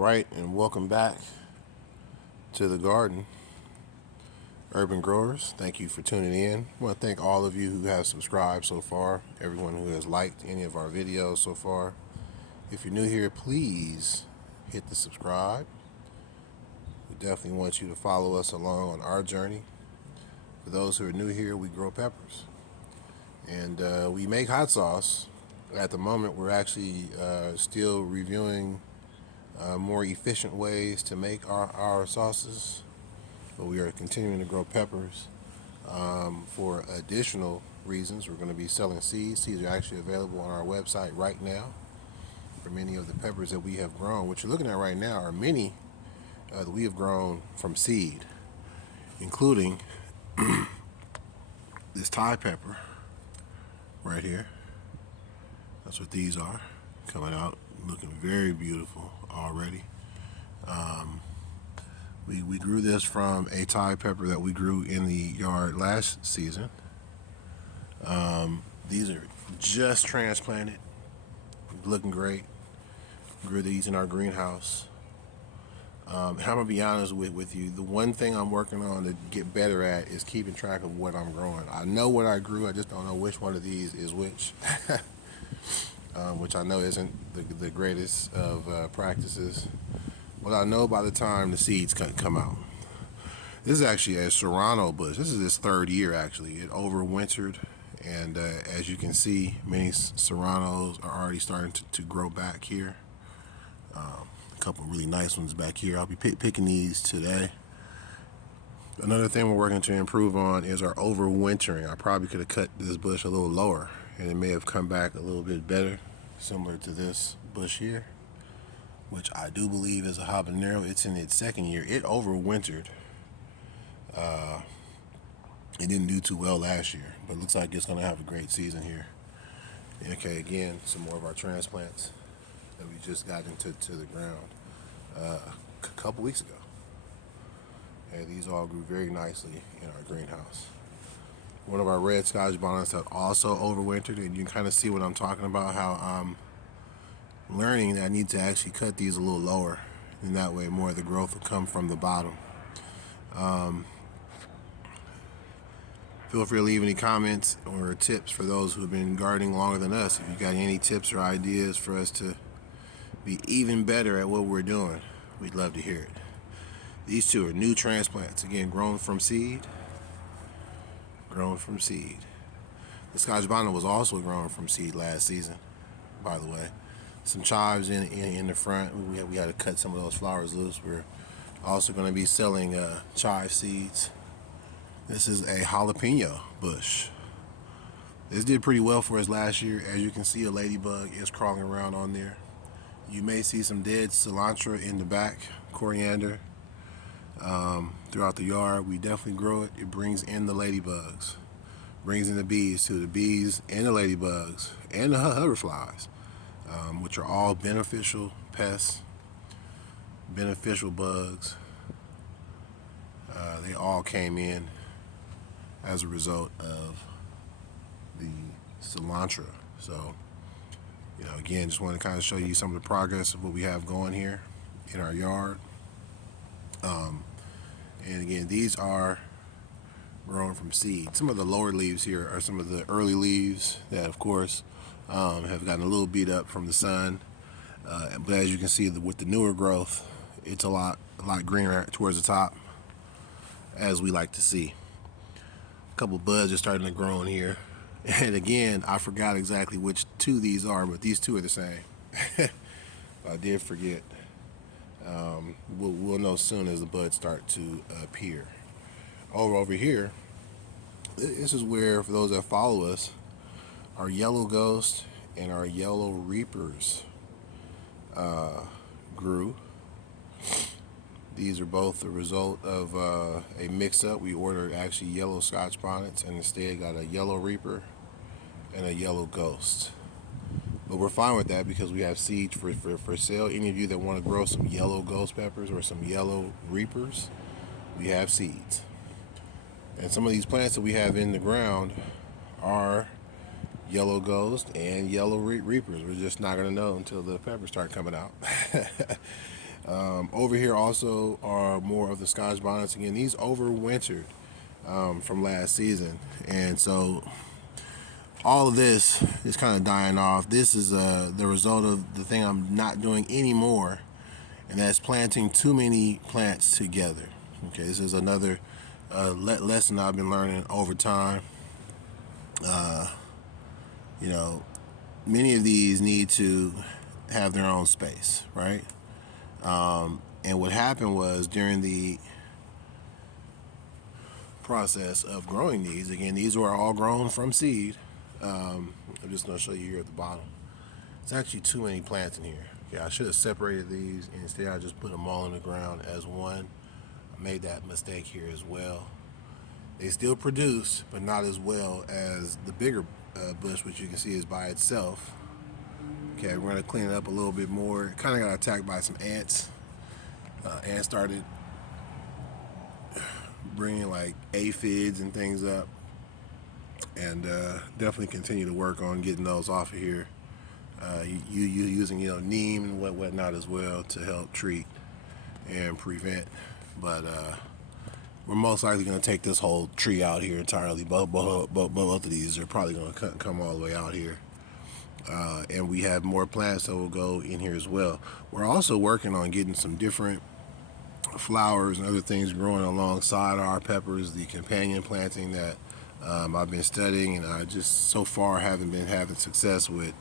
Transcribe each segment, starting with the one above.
Alright, and welcome back to the garden. Urban Growers, thank you for tuning in. I want to thank all of you who have subscribed so far, everyone who has liked any of our videos so far. If you're new here, please hit the subscribe. We definitely want you to follow us along on our journey. For those who are new here, we grow peppers. And we make hot sauce. At the moment, we're actually still reviewing more efficient ways to make our sauces, but we are continuing to grow peppers for additional reasons. We're going to be selling seeds. Seeds are actually available on our website right now for many of the peppers that we have grown. What you're looking at right now are many that we have grown from seed, including this Thai pepper right here. That's what these are, coming out looking very beautiful already. We grew this from a Thai pepper that we grew in the yard last season. These are just transplanted, looking great. Grew these in our greenhouse. I'm gonna be honest with you, the one thing I'm working on to get better at is keeping track of what I'm growing. I know what I grew, I just don't know which one of these is which. Which I know isn't the greatest of practices. But I know by the time the seeds come out. This is actually a Serrano bush. This is its third year actually. It overwintered, and as you can see, many Serranos are already starting to grow back here. A couple really nice ones back here. I'll be picking these today. Another thing we're working to improve on is our overwintering. I probably could have cut this bush a little lower, and it may have come back a little bit better, similar to this bush here, which I do believe is a habanero. It's in its second year. It overwintered. It didn't do too well last year, but it looks like it's going to have a great season here. Okay, again, some more of our transplants that we just got into the ground a couple weeks ago. And these all grew very nicely in our greenhouse. One of our red Scotch bonnets that also overwintered, and you can kind of see what I'm talking about, how I'm learning that I need to actually cut these a little lower, and that way more of the growth will come from the bottom. Feel free to leave any comments or tips for those who have been gardening longer than us. If you got any tips or ideas for us to be even better at what we're doing, we'd love to hear it. These two are new transplants, again, grown from seed. Grown from seed. The Scotch bonnet was also grown from seed last season, by the way. Some chives in the front. We had to cut some of those flowers loose. We're also going to be selling chive seeds. This is a jalapeno bush. This did pretty well for us last year. As you can see, a ladybug is crawling around on there. You may see some dead cilantro in the back, coriander. Throughout the yard, we definitely grow it. It brings in the ladybugs, brings in the bees too. The bees and the ladybugs and the hoverflies, which are all beneficial pests, beneficial bugs. They all came in as a result of the cilantro. So, again, just want to kind of show you some of the progress of what we have going here in our yard. And again, these are grown from seed. Some of the lower leaves here are some of the early leaves that, of course, have gotten a little beat up from the sun. But as you can see, with the newer growth, it's a lot greener towards the top, as we like to see. A couple buds are starting to grow in here. And again, I forgot exactly which two these are, but these two are the same. I did forget. We'll know soon as the buds start to appear. Over here, this is where, for those that follow us, our yellow ghost and our yellow reapers grew. These are both the result of a mix-up. We ordered actually yellow Scotch bonnets and instead got a yellow reaper and a yellow ghost. But we're fine with that because we have seeds for sale. Any of you that want to grow some yellow ghost peppers or some yellow reapers, we have seeds. And some of these plants that we have in the ground are yellow ghost and yellow reapers. We're just not going to know until the peppers start coming out. Over here also are more of the Scotch bonnets. Again, these overwintered from last season, and so all of this is kind of dying off. This is the result of the thing I'm not doing anymore, and that's planting too many plants together. Okay, this is another lesson I've been learning over time. You know, many of these need to have their own space, right? And what happened was during the process of growing these, again, these were all grown from seed. I'm just going to show you here at the bottom. It's actually too many plants in here. Yeah, I should have separated these. Instead, I just put them all in the ground as one. I made that mistake here as well. They still produce, but not as well as the bigger bush, which you can see is by itself. Okay, we're going to clean it up a little bit more. It kind of got attacked by some ants. Ants started bringing like aphids and things up, and definitely continue to work on getting those off of here. You using neem and whatnot as well to help treat and prevent. But we're most likely going to take this whole tree out here entirely. Both of these are probably going to come all the way out here. And we have more plants that will go in here as well. We're also working on getting some different flowers and other things growing alongside our peppers, the companion planting that I've been studying, and I just so far haven't been having success with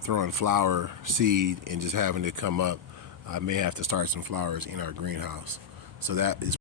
throwing flower seed and just having it come up. I may have to start some flowers in our greenhouse. So that is